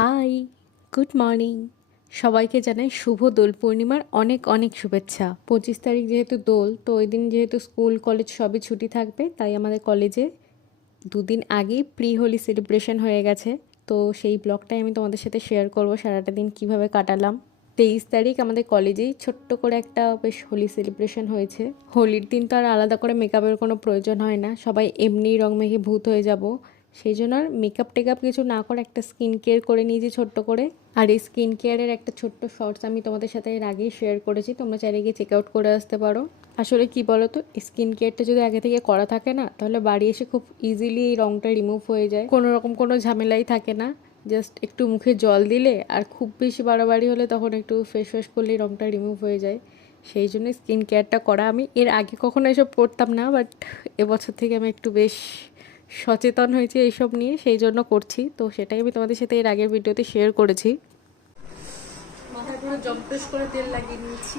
High, good morning. সবাইকে জানাই শুভ দোল পূর্ণিমার অনেক অনেক শুভেচ্ছা। পঁচিশ তারিখ যেহেতু দোল, তো ওই দিন যেহেতু স্কুল, কলেজ সবই ছুটি থাকবে, তাই আমাদের কলেজে দুদিন আগেই প্রি হোলি সেলিব্রেশন হয়ে গেছে। তো সেই ব্লগটাই আমি তোমাদের সাথে শেয়ার করব, সারাটা দিন কীভাবে কাটালাম। তেইশ তারিখ আমাদের কলেজেই ছোট্ট করে একটা বেশ হোলি সেলিব্রেশন হয়েছে। হোলির দিন তো আর আলাদা করে মেকআপের কোনো প্রয়োজন হয় না, সবাই এমনিই রং মেখে ভূত হয়ে যাব। সেই জন্য আর মেকআপ টেকআপ কিছু না করে একটা স্কিন কেয়ার করে নিয়েছি ছোট্ট করে। আর এই স্কিন কেয়ারের একটা ছোট্ট শর্টস আমি তোমাদের সাথে এর আগেই শেয়ার করেছি, তোমরা চাইলে গিয়ে চেক আউট করে আসতে পারো। আসলে কি বলো তো স্কিন কেয়ারটা যদি আগে থেকে করা থাকে না, তাহলে বাড়ি এসে খুব ইজিলি এই রঙটা রিমুভ হয়ে যায়। কোনো রকম কোনো ঝামেলাই থাকে না। জাস্ট একটু মুখে জল দিলে আর খুব বেশি বাড়াবাড়ি হলে তখন একটু ফেস ওয়াশ করলেই রঙটা রিমুভ হয়ে যায়। সেই জন্য স্কিন কেয়ারটা করা আমি, এর আগে কখনো এসব করতাম না বাট এবছর থেকে আমি একটু বেশ সচেতন হয়েছি এইসব নিয়ে, সেই জন্য করছি। তো সেটাই আমি তোমাদের সাথে এর আগের ভিডিওতে শেয়ার করেছি। মাথায় করে তেল লাগিয়ে নিয়েছি।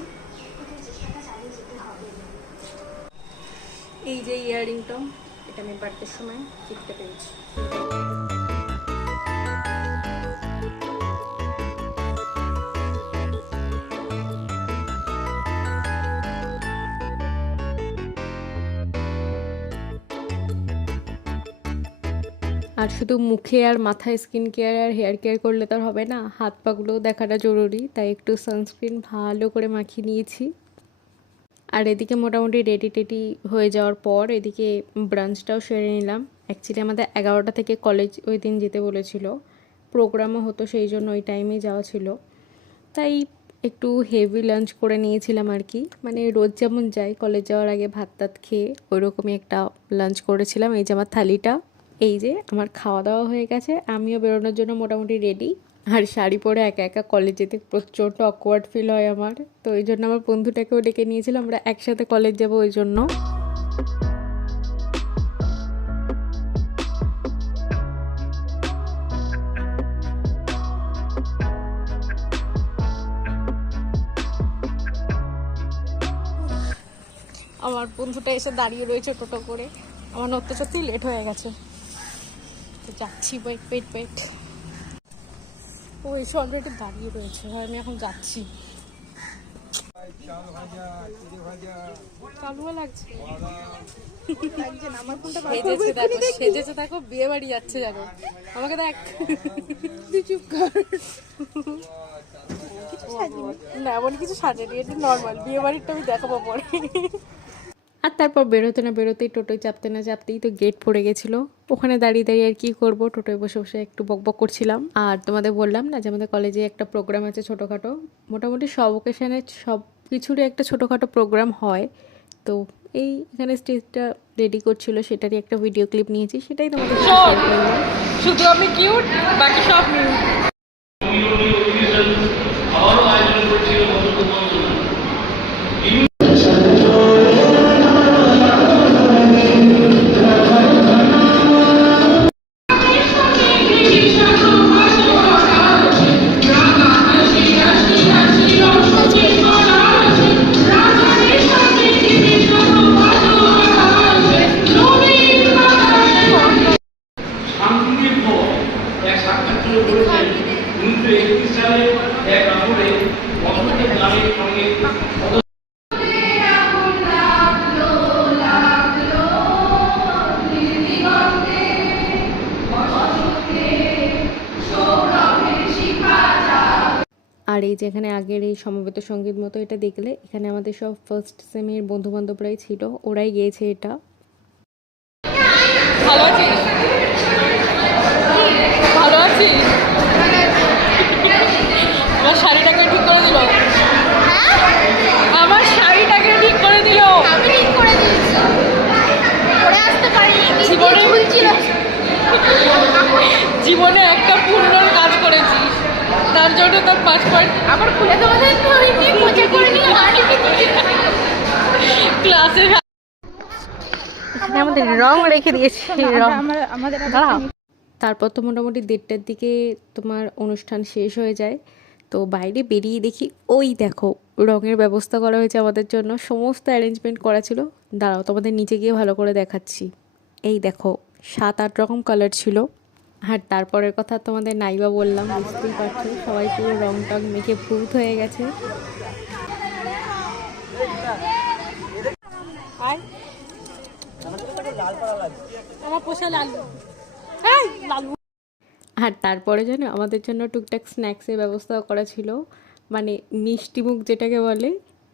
এই যে ইয়াররিংটা এটা আমি বাড়তে সময় কিনতে পেরেছি। আর শুধু মুখে আর মাথায় স্কিন কেয়ার আর হেয়ার কেয়ার করলে তো হবে না। হাত পাগুলোও দেখাটা জরুরি, তাই একটু সানস্ক্রিন ভালো করে মাখিয়ে নিয়েছি। আর এদিকে মোটামুটি রেডি টেডি হয়ে যাওয়ার পর এদিকে ব্রাঞ্চটাও সেরে নিলাম। অ্যাকচুয়ালি আমাদের এগারোটা থেকে কলেজ ওই দিন যেতে বলেছিল। প্রোগ্রামও হতো সেই জন্য ওই টাইমে যাওয়া ছিল। তাই একটু হেভি লাঞ্চ করে নিয়েছিলাম আর কি। মানে রোজ যেমন যাই কলেজ যাওয়ার আগে ভাত টাত খেয়ে ওইরকমই একটা লাঞ্চ করেছিলাম। এই যে আমার থালিটা। এই যে আমার খাওয়া দাওয়া হয়ে গেছে, আমিও বেরোনোর জন্য মোটামুটি রেডি আর শাড়ি পরে একা একা কলেজ যেতে প্রচণ্ড অকওয়ার্ড ফিল হয় আমার। তো ওই জন্য আমার বন্ধুটাকেও ডেকে নিয়েছিলাম আমরা একসাথে কলেজ যাব ওই জন্য। আমার বন্ধুটা এসে দাঁড়িয়ে রয়েছে টোটো করে। আমার নড়তে সত্যিই লেট হয়ে গেছে। যাচ্ছি ওয়েট ওয়েট ওয়েট ও এসে অলরেডি দাঁড়িয়ে রয়েছে আমি এখন যাচ্ছি। সেজেছে দেখো বিয়ে বাড়ি যাচ্ছে আমাকে দেখ। চুপ কর। না এমন কিছু সাজেনি এটা নর্মাল বিয়ে বাড়িটা আমি দেখাবো পরে। আর তারপর বেরোতে না বেরোতেই টোটোয় চাপতে না চাপতেই তো গেট পড়ে গেছিল। ওখানে দাঁড়িয়ে দাঁড়িয়ে আর কি করব? টোটোয় বসে বসে একটু বকবক করছিলাম। আর তোমাদের বললাম না যে আমাদের কলেজে একটা প্রোগ্রাম আছে ছোটোখাটো। মোটামুটি সব ওকেশানে সব কিছুরই একটা ছোটোখাটো প্রোগ্রাম হয়। তো এই এখানে স্টেজটা রেডি করছিল, সেটারই একটা ভিডিও ক্লিপ নিয়েছি, সেটাই তোমাদের। শুধু আমি কিউট বাকি সব আর এই যেখানে আগের এই সমবেত সংগীত মতো এটা দেখলে, এখানে আমাদের সব ফার্স্ট সেমের বন্ধু বান্ধবরাই ছিল, ওরাই গিয়েছে এটা ভালো আছিস ভালো আছিস আমার শাড়িটাকে ঠিক করে দিল আমার শাড়িটাকে ঠিক করে দিল আমি ঠিক করে দিয়েছি পরে আসতে পারিনি জীবনে- ঝুলছিল জীবনে একটা পূর্ণর কাজ করেছিস তার জন্য তার পাঁচ পয়েন্ট আবার খুলে দেওয়া যায় তো আমি নিয়ে মজা করে ক্লাসে আমাদের রং রেখে দিয়েছি রং। আমাদের তারপর তো মোটামুটি দেড়টার দিকে তোমার অনুষ্ঠান শেষ হয়ে যায়। তো বাইরে বেরিয়ে দেখি ওই দেখো রঙের ব্যবস্থা করা হয়েছে আমাদের জন্য। সমস্ত অ্যারেঞ্জমেন্ট করা ছিল। দাঁড়াও তোমাদের নিচে গিয়ে ভালো করে দেখাচ্ছি। এই দেখো সাত আট রকম কালার ছিল। আর তারপরের কথা তোমাদের নাইবা বললাম বুঝতেই পারছ সবাই পুরো রং টং মেখে ভূত হয়ে গেছে। আর? তারপরে যেন আমাদের জন্য টুকটাক স্ন্যাক্সের ব্যবস্থা করা ছিল। মানে মিষ্টি মুখ যেটাকে বলে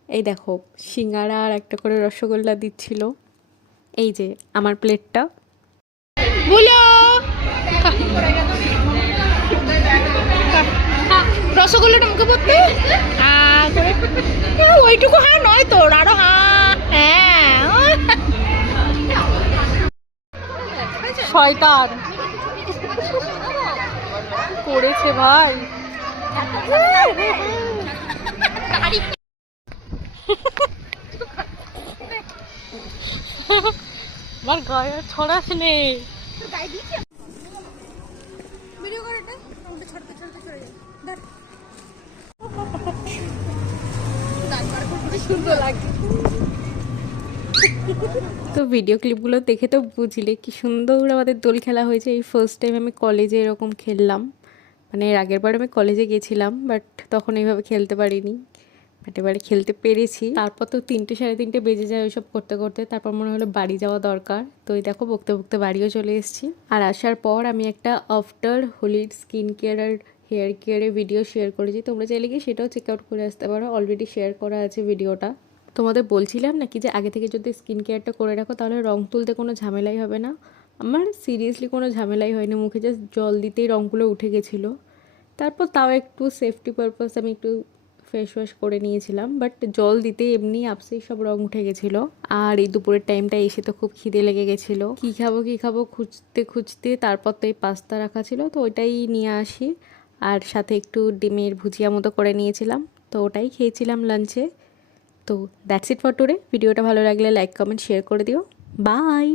এই দেখো সিঙ্গারা আর একটা করে রসগোল্লা দিচ্ছিল। এই যে আমার প্লেটটা। বুলো! রসগোল্লাটা মুখে পড়তে? ওইটুকু হ্যাঁ নয় তোর, আরও হ্যাঁ। হ্যাঁ করেছে ভাই। আমার গায়ে ছড়াস নেই। তো ভিডিও ক্লিপগুলো দেখে তো বুঝলে কি সুন্দর আমাদের দোল খেলা হয়েছে। এই ফার্স্ট টাইম আমি কলেজে এরকম খেললাম। মানে এর আগের বার আমি কলেজে গেছিলাম বাট তখন এইভাবে খেলতে পারিনি। বাট এবারে খেলতে পেরেছি। তারপর তো তিনটে, সাড়ে তিনটে বেজে যায় ওইসব করতে করতে। তারপর মনে হলো বাড়ি যাওয়া দরকার। তো এই দেখো বকতে বকতে বাড়িও চলে এসেছি। আর আসার পর আমি একটা আফটার হোলির স্কিন কেয়ার আর হেয়ার কেয়ারের ভিডিও শেয়ার করেছি। তোমরা চাইলে গিয়ে সেটাও চেক আউট করে আসতে পারো। অলরেডি শেয়ার করা আছে ভিডিওটা তোমাদের বলছিলাম নাকি যে আগে থেকে যদি স্কিন কেয়ারটা করে রাখো, তাহলে রং তুলতে কোনো ঝামেলাই হবে না। আমার সিরিয়াসলি কোনো ঝামেলাই হয়নি। মুখে জাস্ট জল দিতেই রঙগুলো উঠে গেছিল। তারপর তাও একটু সেফটি পারপাস আমি একটু ফেস ওয়াশ করে নিয়েছিলাম। বাট জল দিতে এমনি আপসেই সব রং উঠে গেছিল। আর এই দুপুরের টাইমটা এসে তো খুব খিদে লেগে গেছিল। কী খাব কী খাব খুঁজতে খুঁজতে তারপর তো এই পাস্তা রাখা ছিল। তো ওইটাই নিয়ে আসি। আর সাথে একটু ডিমের ভুজিয়া মতো করে নিয়েছিলাম, তো ওটাই খেয়েছিলাম লাঞ্চে তো দ্যাটস ইট ফর টুডে ভিডিওটা ভালো লাগলে লাইক কমেন্ট শেয়ার করে দিও। বাই